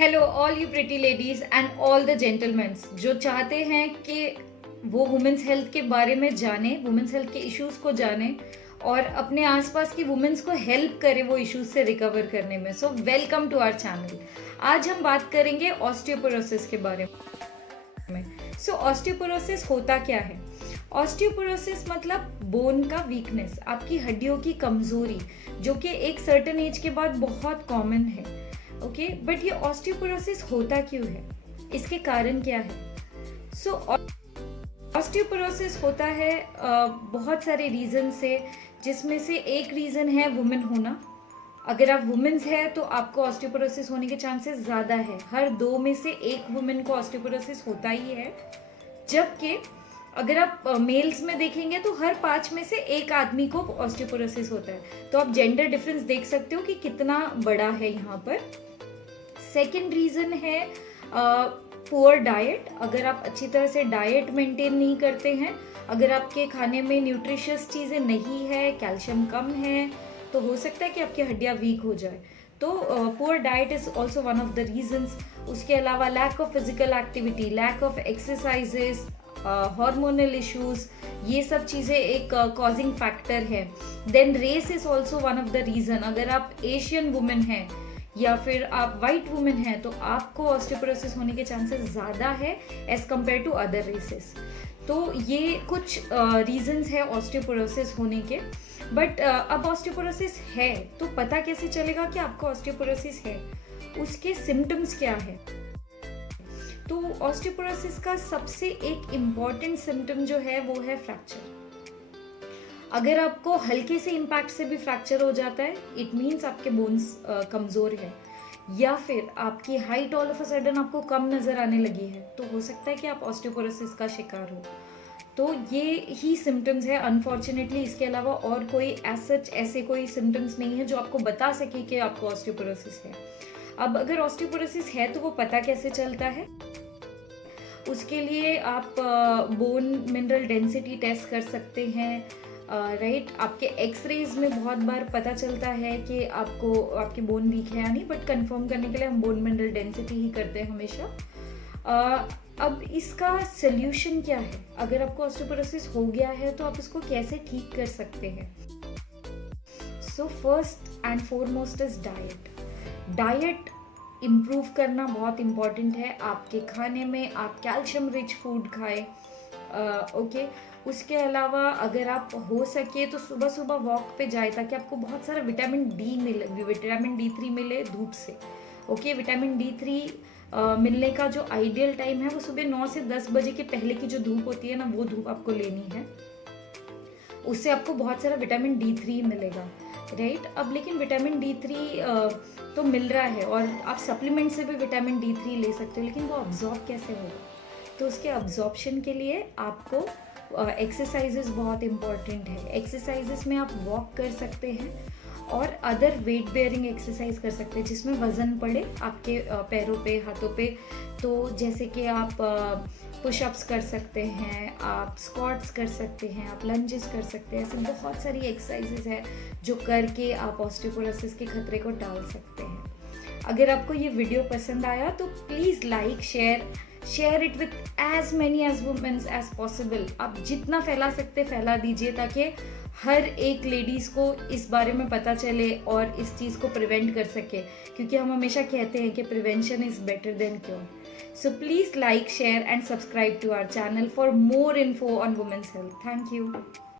Hello all you pretty ladies and all the gentleman जो चाहते हैं कि वो वुमेन्स हेल्थ के बारे में जाने, वुमेन्स हेल्थ के इश्यूज को जाने और अपने आसपास की वुमेन्स को हेल्प करे वो इश्यूज से रिकवर करने में। So welcome to our channel. आज हम बात करेंगे ऑस्टियोपोरोसिस के बारे में। सो ऑस्टियोपोरोसिस होता क्या है? ऑस्टियोपोरोसिस मतलब बोन का वीकनेस, आपकी हड्डियों की कमजोरी, जो कि एक सर्टेन एज के बाद बहुत कॉमन है। ओके, बट ये ऑस्टियोपोरोसिस होता क्यों है, इसके कारण क्या है? सो ऑस्टियोपोरोसिस होता है बहुत सारे रीजन से, जिसमें से एक रीजन है वुमेन होना। अगर आप वुमेन्स है तो आपको ऑस्टियोपोरोसिस होने के चांसेस ज़्यादा है। हर 2 में से 1 वुमेन को ऑस्टियोपोरोसिस होता ही है। जबकि अगर आप मेल्स में देखेंगे तो हर 5 में से 1 आदमी को ऑस्टियोपोरोसिस होता है। तो आप जेंडर डिफरेंस देख सकते हो कि कितना बड़ा है यहाँ पर। सेकेंड रीजन है पुअर डाइट। अगर आप अच्छी तरह से डाइट मेंटेन नहीं करते हैं, अगर आपके खाने में न्यूट्रिशियस चीज़ें नहीं है, कैल्शियम कम है, तो हो सकता है कि आपकी हड्डियाँ वीक हो जाए। तो poor diet is also one of the reasons. उसके अलावा lack of physical activity, lack of exercises, hormonal issues, ये सब चीज़ें एक कॉजिंग फैक्टर है। Then race is also one of the reason. अगर आप एशियन वुमेन हैं या फिर आप वाइट वुमेन हैं तो आपको ऑस्टियोपोरोसिस होने के चांसेस ज़्यादा है as compare to other races. तो ये कुछ रीजंस है ऑस्टियोपोरोसिस होने के। बट अब ऑस्टियोपोरोसिस है तो पता कैसे चलेगा कि आपको ऑस्टियोपोरोसिस है? उसके सिम्टम्स क्या है? तो ऑस्टियोपोरोसिस का सबसे एक इम्पॉर्टेंट सिम्टम जो है वो है फ्रैक्चर। अगर आपको हल्के से इम्पैक्ट से भी फ्रैक्चर हो जाता है, इट मीन्स आपके बोन्स कमज़ोर है, या फिर आपकी height all of a sudden आपको कम नज़र आने लगी है, तो हो सकता है कि आप ऑस्टियोपोरोसिस का शिकार हो। तो ये ही सिम्टम्स है अनफॉर्चुनेटली। इसके अलावा और कोई एज सच ऐसे कोई सिम्टम्स नहीं है जो आपको बता सके कि आपको ऑस्टियोपोरोसिस है। अब अगर ऑस्टियोपोरोसिस है तो वो पता कैसे चलता है? उसके लिए आप बोन मिनरल डेंसिटी टेस्ट कर सकते हैं। राइट, आपके एक्सरेज में बहुत बार पता चलता है कि आपको आपके बोन वीक है या नहीं, बट कंफर्म करने के लिए हम बोन मिनरल डेंसिटी ही करते हैं हमेशा। अब इसका सोल्यूशन क्या है? अगर आपको ऑस्टियोपोरोसिस हो गया है तो आप इसको कैसे ठीक कर सकते हैं? So first and foremost is diet. Diet improve करना बहुत इम्पॉर्टेंट है। आपके खाने में आप कैल्शियम रिच फूड खाएं। ओके, उसके अलावा अगर आप हो सके तो सुबह सुबह वॉक पे जाए ताकि आपको बहुत सारा विटामिन डी मिले, विटामिन D3 मिले धूप से। ओके, विटामिन D3 मिलने का जो आइडियल टाइम है वो सुबह 9 से 10 बजे के पहले की जो धूप होती है ना, वो धूप आपको लेनी है। उससे आपको बहुत सारा विटामिन D3 मिलेगा। राइट, अब लेकिन विटामिन D3 तो मिल रहा है और आप सप्लीमेंट से भी विटामिन D3 ले सकते हो, लेकिन वो अब्जॉर्ब कैसे होगा? तो उसके अब्जॉर्प्शन के लिए आपको एक्सरसाइजेस बहुत इम्पॉर्टेंट है। एक्सरसाइजेस में आप वॉक कर सकते हैं और अदर वेट बेयरिंग एक्सरसाइज कर सकते हैं जिसमें वजन पड़े आपके पैरों पे, हाथों पे। तो जैसे कि आप पुशअप्स कर सकते हैं, आप स्क्वाट्स कर सकते हैं, आप लंजेस कर सकते हैं। ऐसे बहुत सारी एक्सरसाइजेस है जो करके आप ऑस्टियोपोरोसिस के खतरे को टाल सकते हैं। अगर आपको ये वीडियो पसंद आया तो please like, share it with as many as womens as possible. आप जितना फैला सकते फैला दीजिए ताकि हर एक लेडीज़ को इस बारे में पता चले और इस चीज़ को प्रिवेंट कर सके, क्योंकि हम हमेशा कहते हैं कि prevention is better than cure. So please like, share and subscribe to our channel for more info on women's health. Thank you.